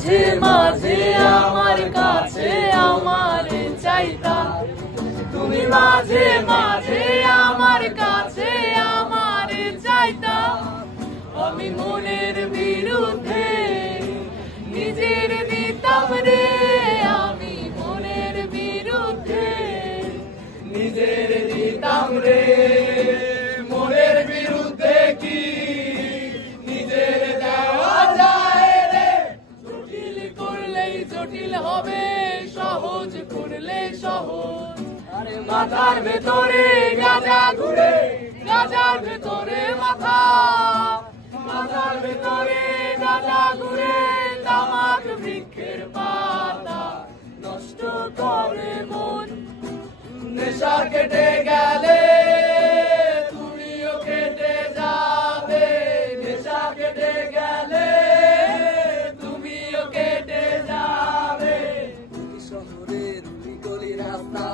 মাঝে মাঝে আমার কাছে আমার চাইতা, তুমি মাঝে মাঝে আমার কাছে আমার চাইতা। আমি মনের বিরুদ্ধে নিজের দিতাম রে, আমি মনের বিরুদ্ধে নিজের দিতাম রে। মনের বিরুদ্ধে কি নিজের দেওয়া যায় রে? জটিল করলেই জটিল হবে, সহজ করলে সহজ। মাথার ভেতরে গাঁজা ঘুরে, গাঁজার ভেতরে মাথা, মাথার ভেতরে গাঁজা ঘুরে, তামাক বৃক্ষের পাতা নষ্ট করে মন। নেশা কেটে গেলে তুমিও কেটে যাবে, নেশা কেটে গেলে তুমিও কেটে যাবে। শহরের গলি রাস্তা